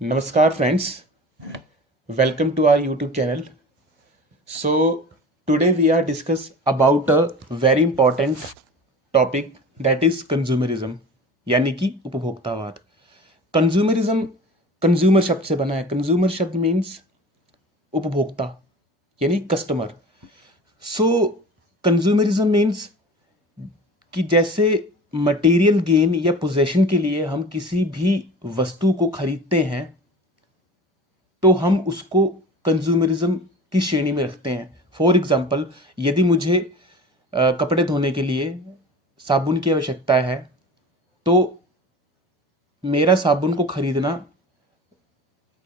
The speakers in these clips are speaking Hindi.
Namaskar friends, welcome to our YouTube channel. So today we are discuss about a very important topic that is consumerism यानी कि उपभोक्तावाद. कंज्यूमरिज्म कंज्यूमर शब्द से बना है. कंज्यूमर शब्द मीन्स उपभोक्ता यानी कस्टमर. सो कंज्यूमरिज्म मीन्स कि जैसे मटेरियल गेन या पोजेशन के लिए हम किसी भी वस्तु को खरीदते हैं तो हम उसको कंज्यूमरिज्म की श्रेणी में रखते हैं. फॉर एग्जाम्पल, यदि मुझे कपड़े धोने के लिए साबुन की आवश्यकता है तो मेरा साबुन को खरीदना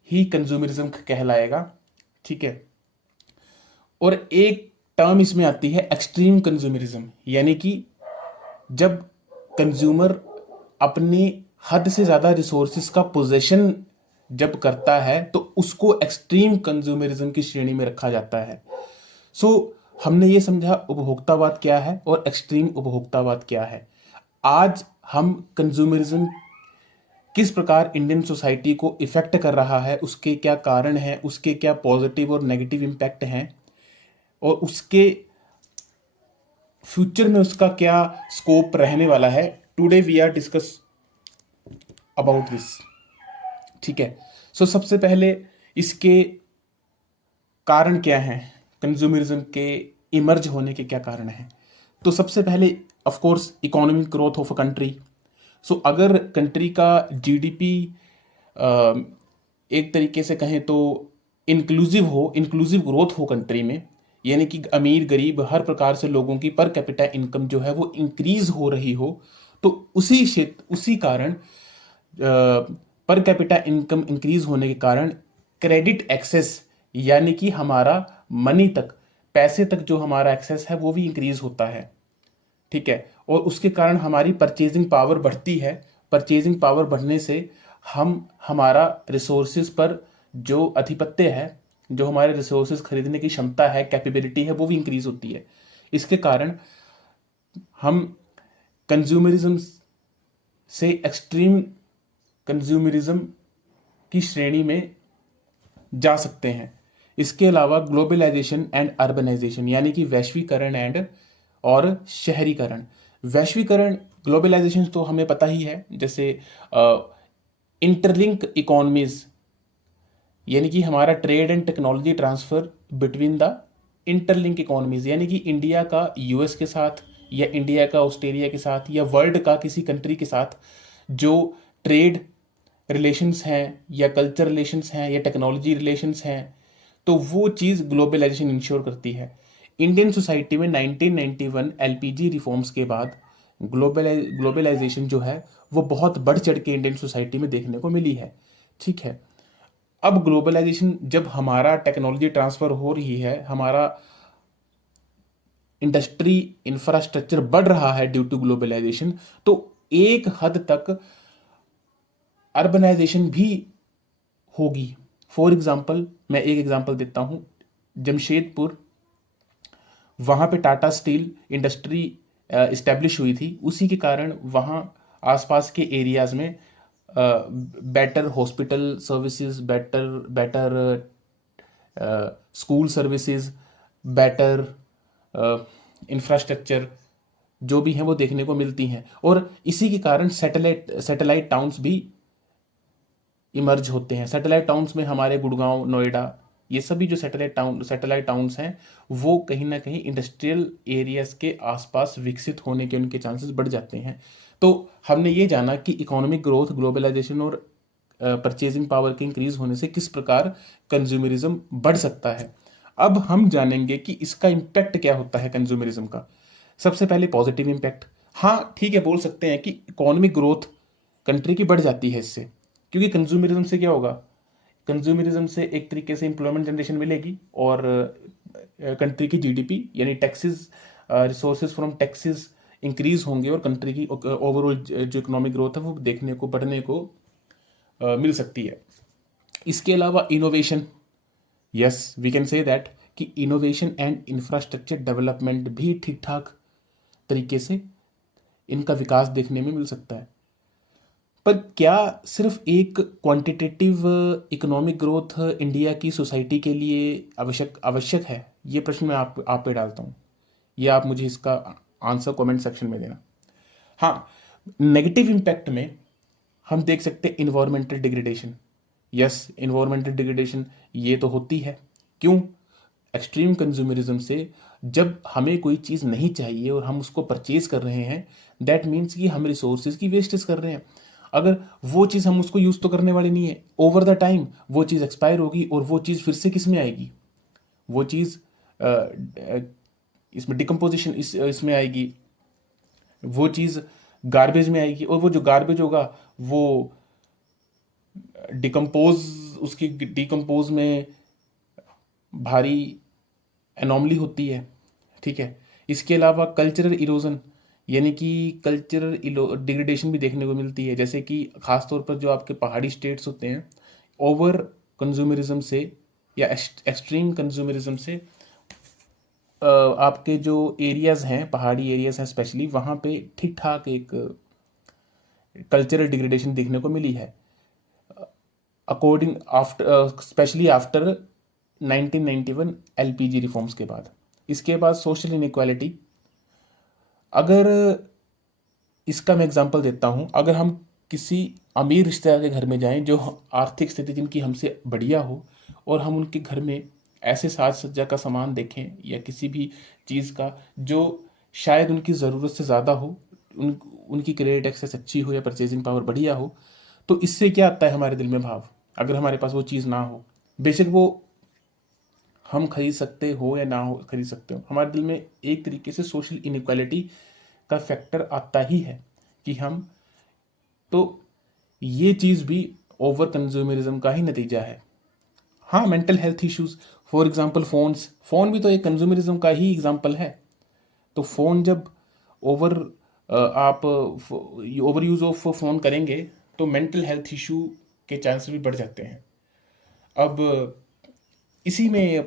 ही कंज्यूमरिज्म कहलाएगा. ठीक है. और एक टर्म इसमें आती है एक्सट्रीम कंज्यूमरिज्म, यानी कि जब कंज्यूमर अपनी हद से ज़्यादा रिसोर्सेज का पोजेशन जब करता है तो उसको एक्सट्रीम कंज्यूमरिज्म की श्रेणी में रखा जाता है. सो हमने ये समझा उपभोक्तावाद क्या है और एक्सट्रीम उपभोक्तावाद क्या है. आज हम कंज्यूमरिज्म किस प्रकार इंडियन सोसाइटी को इफेक्ट कर रहा है, उसके क्या कारण हैं, उसके क्या पॉजिटिव और नेगेटिव इम्पैक्ट हैं और उसके फ्यूचर में उसका क्या स्कोप रहने वाला है, today we are discuss about this. ठीक है. सो सबसे पहले इसके कारण क्या हैं, कंज्यूमरिज्म के इमर्ज होने के क्या कारण हैं. तो सबसे पहले of course economic growth of a country. So अगर कंट्री का जीडीपी एक तरीके से कहें तो इंक्लूसिव ग्रोथ हो कंट्री में, यानी कि अमीर गरीब हर प्रकार से लोगों की पर कैपिटा इनकम जो है वो इंक्रीज हो रही हो, तो उसी कारण पर कैपिटा इनकम इंक्रीज होने के कारण क्रेडिट एक्सेस यानी कि हमारा मनी तक, पैसे तक जो हमारा एक्सेस है वो भी इंक्रीज होता है. ठीक है. और उसके कारण हमारी परचेजिंग पावर बढ़ती है. परचेजिंग पावर बढ़ने से हम हमारा रिसोर्सेज पर जो आधिपत्य है, जो हमारे रिसोर्सेज खरीदने की क्षमता है, कैपेबिलिटी है, वो भी इंक्रीज होती है. इसके कारण हम कंज्यूमरिज्म से एक्सट्रीम कंज्यूमरिज्म की श्रेणी में जा सकते हैं. इसके अलावा ग्लोबलाइजेशन एंड अर्बनाइजेशन यानी कि वैश्वीकरण और शहरीकरण. वैश्वीकरण, ग्लोबलाइजेशन तो हमें पता ही है, जैसे इंटरलिंक इकोनॉमीज यानी कि हमारा trade and technology transfer between the interlink economies, यानी कि इंडिया का यूएस के साथ या इंडिया का ऑस्ट्रेलिया के साथ या वर्ल्ड का किसी कंट्री के साथ जो ट्रेड रिलेशंस हैं या कल्चर रिलेशंस हैं या टेक्नोलॉजी रिलेशंस हैं, तो वो चीज़ ग्लोबलाइजेशन इंश्योर करती है. इंडियन सोसाइटी में 1991 एलपीजी रिफॉर्म्स के बाद ग्लोबलाइजेशन जो है वो बहुत बढ़ चढ़ के इंडियन सोसाइटी में देखने को मिली है. ठीक है. अब ग्लोबलाइजेशन जब हमारा टेक्नोलॉजी ट्रांसफर हो रही है, हमारा इंडस्ट्री इंफ्रास्ट्रक्चर बढ़ रहा है ड्यू टू ग्लोबलाइजेशन, तो एक हद तक अर्बनाइजेशन भी होगी. फॉर एग्जाम्पल, मैं एक एग्जाम्पल देता हूं. जमशेदपुर, वहां पे टाटा स्टील इंडस्ट्री इस्टेब्लिश हुई थी. उसी के कारण वहां आसपास के एरियाज में better hospital services, better better school services, better infrastructure जो भी हैं वो देखने को मिलती हैं. और इसी के कारण सैटेलाइट टाउन्स भी इमर्ज होते हैं. सैटेलाइट टाउन्स में हमारे गुड़गांव, नोएडा, ये सभी जो सैटेलाइट टाउन्स हैं वो कहीं ना कहीं इंडस्ट्रियल एरियाज के आसपास विकसित होने के उनके चांसेस बढ़ जाते हैं. तो हमने ये जाना कि इकोनॉमिक ग्रोथ, ग्लोबलाइजेशन और परचेजिंग पावर के इंक्रीज होने से किस प्रकार कंज्यूमरिज्म बढ़ सकता है. अब हम जानेंगे कि इसका इम्पैक्ट क्या होता है कंज्यूमरिज्म का. सबसे पहले पॉजिटिव इम्पैक्ट. हाँ ठीक है, बोल सकते हैं कि इकोनॉमिक ग्रोथ कंट्री की बढ़ जाती है इससे, क्योंकि कंज्यूमरिज्म से क्या होगा, कंज्यूमरिज्म से एक तरीके से एम्प्लॉयमेंट जनरेशन मिलेगी और कंट्री की जीडीपी यानी taxes, resources from taxes increase होंगे और कंट्री की ओवरऑल जो इकोनॉमिक ग्रोथ है वो देखने को, बढ़ने को मिल सकती है. इसके अलावा innovation, yes we can say that कि इनोवेशन एंड इंफ्रास्ट्रक्चर डेवलपमेंट भी ठीक ठाक तरीके से इनका विकास देखने में मिल सकता है. पर क्या सिर्फ एक क्वांटिटेटिव इकोनॉमिक ग्रोथ इंडिया की सोसाइटी के लिए आवश्यक आवश्यक है? ये प्रश्न मैं आप पे डालता हूँ। ये आप मुझे इसका आंसर कमेंट सेक्शन में देना। हाँ, नेगेटिव इम्पैक्ट में हम देख सकते हैं environmental degradation. Yes, environmental degradation ये तो होती है। क्यों? एक्सट्रीम कंज्यूमरिज्म से जब हमें कोई चीज़ नहीं चाहिए और हम उसको परचेज कर रहे हैं, दैट मीन्स कि हम रिसोर्सेज की वेस्टेज कर रहे हैं। अगर वो चीज़ हम उसको यूज़ तो करने वाले नहीं है, ओवर द टाइम वो चीज़ एक्सपायर होगी और वो चीज़ फिर से किस में आएगी? वो चीज़ इसमें डिकम्पोजिशन इसमें आएगी, वो चीज़ गार्बेज में आएगी, और वो जो गार्बेज होगा वो डिकम्पोज उसकी डिकम्पोज में भारी एनॉमली होती है। ठीक है। इसके अलावा कल्चरल इरोजन यानी कि कल्चरल डिग्रेडेशन भी देखने को मिलती है, जैसे कि खासतौर पर जो आपके पहाड़ी स्टेट्स होते हैं, ओवर कंज्यूमरिज्म से या एक्सट्रीम कंज्यूमरिज्म से आपके जो एरियाज़ हैं, पहाड़ी एरियाज़ हैं स्पेशली, वहाँ पे ठीक ठाक एक कल्चरल डिग्रेडेशन देखने को मिली है according after specially after 1991 LPG reforms के बाद। इसके बाद सोशल इनइक्वालिटी, अगर इसका मैं एग्जांपल देता हूँ, अगर हम किसी अमीर रिश्तेदार के घर में जाएं जो आर्थिक स्थिति जिनकी हमसे बढ़िया हो, और हम उनके घर में ऐसे साज सज्जा का सामान देखें या किसी भी चीज़ का जो शायद उनकी ज़रूरत से ज़्यादा हो, उनकी क्रेडिट एक्सेस अच्छी हो या परचेजिंग पावर बढ़िया हो, तो इससे क्या आता है हमारे दिल में भाव? अगर हमारे पास वो चीज़ ना हो, बेशक वो हम खरीद सकते हो या ना हो खरीद सकते हो, हमारे दिल में एक तरीके से सोशल इनइक्वालिटी का फैक्टर आता ही है कि हम, तो ये चीज़ भी ओवर कंज्यूमरिज्म का ही नतीजा है। हाँ, mental health issues, for example phone भी तो एक कंज्यूमरिज्म का ही एग्जांपल है। तो फ़ोन जब ओवर आप ओवर यूज़ ऑफ फ़ोन करेंगे तो मेंटल हेल्थ इशू के चांसेस भी बढ़ जाते हैं। अब इसी में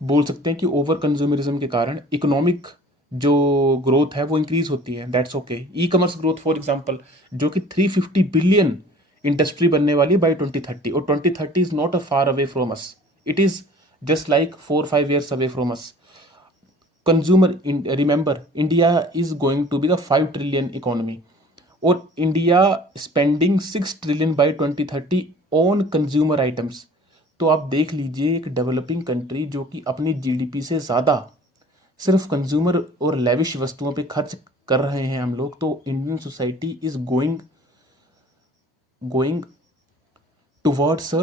बोल सकते हैं कि ओवर कंज्यूमरिज्म के कारण इकोनॉमिक जो ग्रोथ है वो इंक्रीज होती है, that's okay. E commerce growth for example, जो कि 350 बिलियन इंडस्ट्री बनने वाली है बाय 2030, और 2030 is not a far away from us, it is just like 4-5 years away from us. Consumer, remember, India is going to be the 5 trillion economy, और India spending 6 trillion by 2030 on consumer items. तो आप देख लीजिए, एक डेवलपिंग कंट्री जो कि अपनी जीडीपी से ज़्यादा सिर्फ कंज्यूमर और लेविश वस्तुओं पे खर्च कर रहे हैं हम लोग, तो Indian society is going going towards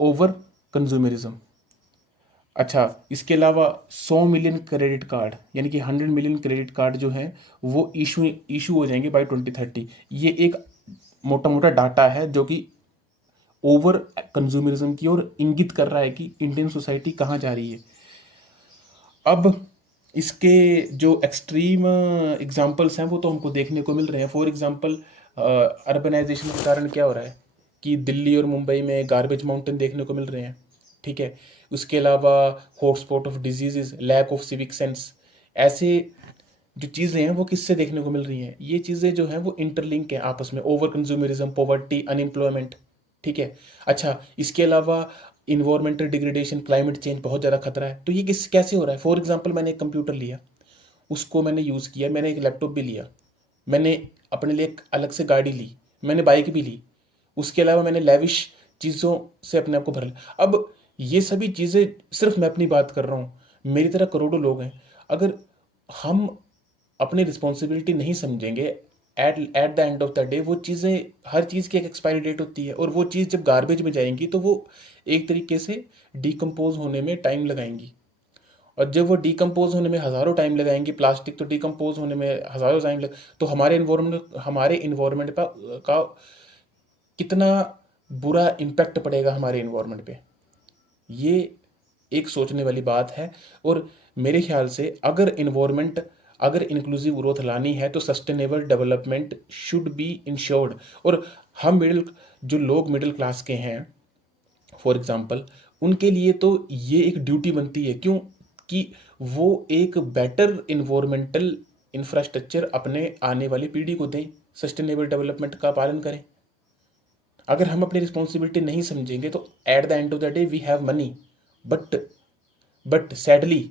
over consumerism. अच्छा, इसके अलावा 100 मिलियन क्रेडिट कार्ड यानी कि 100 मिलियन क्रेडिट कार्ड जो हैं वो इशू हो जाएंगे बाय 2030। ये एक मोटा मोटा डाटा है जो कि ओवर कंज्यूमरिज्म की ओर इंगित कर रहा है कि इंडियन सोसाइटी कहाँ जा रही है। अब इसके जो एक्सट्रीम एग्जांपल्स हैं वो तो हमको देखने को मिल रहे हैं। फॉर एग्जांपल, अर्बनाइजेशन के कारण क्या हो रहा है कि दिल्ली और मुंबई में गार्बेज माउंटेन देखने को मिल रहे हैं। ठीक है। उसके अलावा hotspot of diseases, lack of civic sense, ऐसे जो चीज़ें हैं वो किससे देखने को मिल रही हैं? ये चीज़ें जो हैं वो इंटरलिंक हैं आपस में, ओवर कंज्यूमरिज्म, पॉवर्टी, अनएम्प्लॉयमेंट। ठीक है। अच्छा, इसके अलावा इन्वायरमेंटल डिग्रेडेशन, क्लाइमेट चेंज बहुत ज़्यादा खतरा है। तो ये कैसे हो रहा है? फॉर एग्जांपल, मैंने एक कंप्यूटर लिया, उसको मैंने यूज़ किया, मैंने एक लैपटॉप भी लिया, मैंने अपने लिए एक अलग से गाड़ी ली, मैंने बाइक भी ली, उसके अलावा मैंने लेविश चीज़ों से अपने आप को भर लिया। अब ये सभी चीज़ें, सिर्फ मैं अपनी बात कर रहा हूँ, मेरी तरह करोड़ों लोग हैं। अगर हम अपनी रिस्पॉन्सिबिलिटी नहीं समझेंगे, at at the end of the day वो चीज़ें, हर चीज़ की एक एक्सपायरी डेट होती है, और वो चीज़ जब गार्बेज में जाएंगी तो वो एक तरीके से डिकम्पोज होने में टाइम लगाएंगी, और जब वो डिकम्पोज होने में हज़ारों टाइम लगाएंगी, प्लास्टिक तो डिकम्पोज होने में हज़ारों टाइम लग, तो हमारे इन्वायरमेंट का कितना बुरा इम्पैक्ट पड़ेगा हमारे इन्वायरमेंट पे, ये एक सोचने वाली बात है। और मेरे ख्याल से अगर इंक्लूसिव ग्रोथ लानी है तो sustainable development should be insured. और हम जो लोग मिडिल क्लास के हैं, फॉर एग्जांपल, उनके लिए तो ये एक ड्यूटी बनती है, क्यों कि वो एक बेटर इन्वायरमेंटल इंफ्रास्ट्रक्चर अपने आने वाली पीढ़ी को दें। सस्टेनेबल डेवलपमेंट का पालन करें। अगर हम अपनी रिस्पॉन्सिबिलिटी नहीं समझेंगे तो at the end of the day we have money but sadly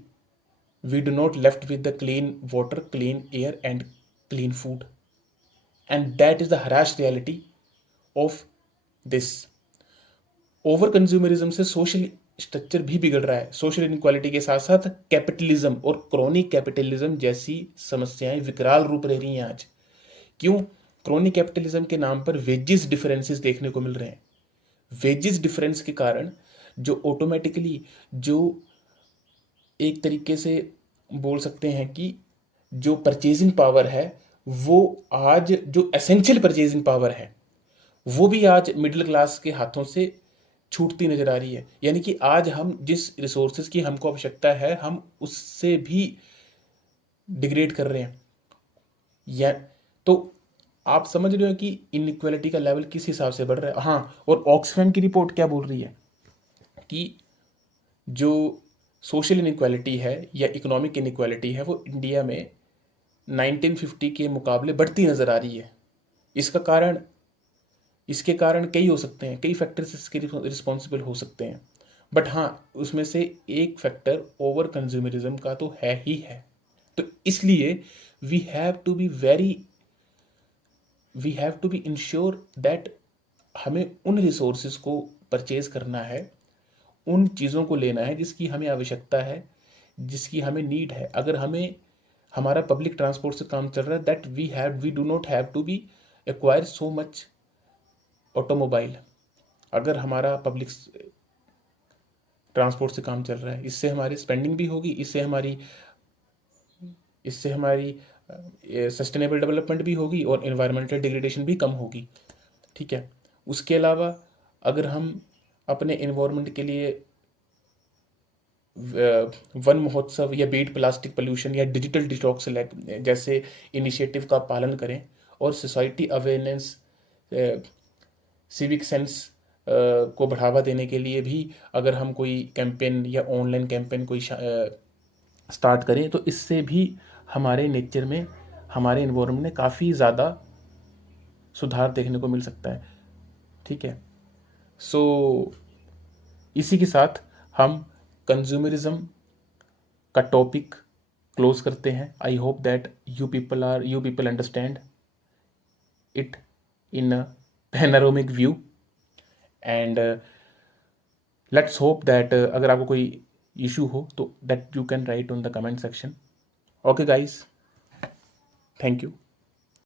we do not left with the clean water, clean air and clean food, and that is the harsh reality of this. Over consumerism से सोशल स्ट्रक्चर भी बिगड़ रहा है। सोशल इनक्वालिटी के साथ साथ कैपिटलिज्म और क्रोनिक कैपिटलिज्म जैसी समस्याएं विकराल रूप ले रही हैं आज। क्यों? क्रोनिक कैपिटलिज्म के नाम पर वेजेस डिफरेंसेस देखने को मिल रहे हैं। वेजेस डिफरेंस के कारण जो ऑटोमेटिकली, जो एक तरीके से बोल सकते हैं कि जो परचेजिंग पावर है, वो आज जो एसेंशियल परचेजिंग पावर है वो भी आज मिडिल क्लास के हाथों से छूटती नजर आ रही है। यानी कि आज हम जिस रिसोर्सेज की हमको आवश्यकता है हम उससे भी डिग्रेड कर रहे हैं। या तो आप समझ रहे हो कि इनइक्वालिटी का लेवल किस हिसाब से बढ़ रहा है। हाँ, और ऑक्सफैम की रिपोर्ट क्या बोल रही है कि जो सोशल इनइक्वालिटी है या इकोनॉमिक इनइक्वालिटी है वो इंडिया में 1950 के मुकाबले बढ़ती नज़र आ रही है। इसके कारण कई हो सकते हैं, कई फैक्टर्स इसके रिस्पॉन्सिबल हो सकते हैं। बट हाँ, उसमें से एक फैक्टर ओवर कंज्यूमरिज्म का तो है ही है। तो इसलिए we have to be very we have to be insure that हमें उन रिसोर्सेज को परचेज करना है, उन चीज़ों को लेना है जिसकी हमें आवश्यकता है, जिसकी हमें नीड है। अगर हमें हमारा पब्लिक ट्रांसपोर्ट से काम चल रहा है, that we do not have to be acquire so much automobile. अगर हमारा पब्लिक ट्रांसपोर्ट से काम चल रहा है, इससे हमारी स्पेंडिंग भी होगी, इससे हमारी सस्टेनेबल डेवलपमेंट भी होगी और इन्वायरमेंटल डिग्रेडेशन भी कम होगी। ठीक है। उसके अलावा अगर हम अपने इन्वायरमेंट के लिए वन महोत्सव या बीट प्लास्टिक पोल्यूशन या डिजिटल डिटॉक्स जैसे इनिशिएटिव का पालन करें और सोसाइटी अवेयरनेस, सिविक सेंस को बढ़ावा देने के लिए भी अगर हम कोई कैंपेन या ऑनलाइन कैंपेन कोई स्टार्ट करें तो इससे भी हमारे नेचर में, हमारे इन्वायरमेंट में काफ़ी ज़्यादा सुधार देखने को मिल सकता है। ठीक है। सो इसी के साथ हम कंज्यूमरिज्म का टॉपिक क्लोज करते हैं। I hope that you people understand it in a panoramic view, and let's hope that अगर आपको कोई इशू हो तो that you can write on the comment section. Okay guys, thank you.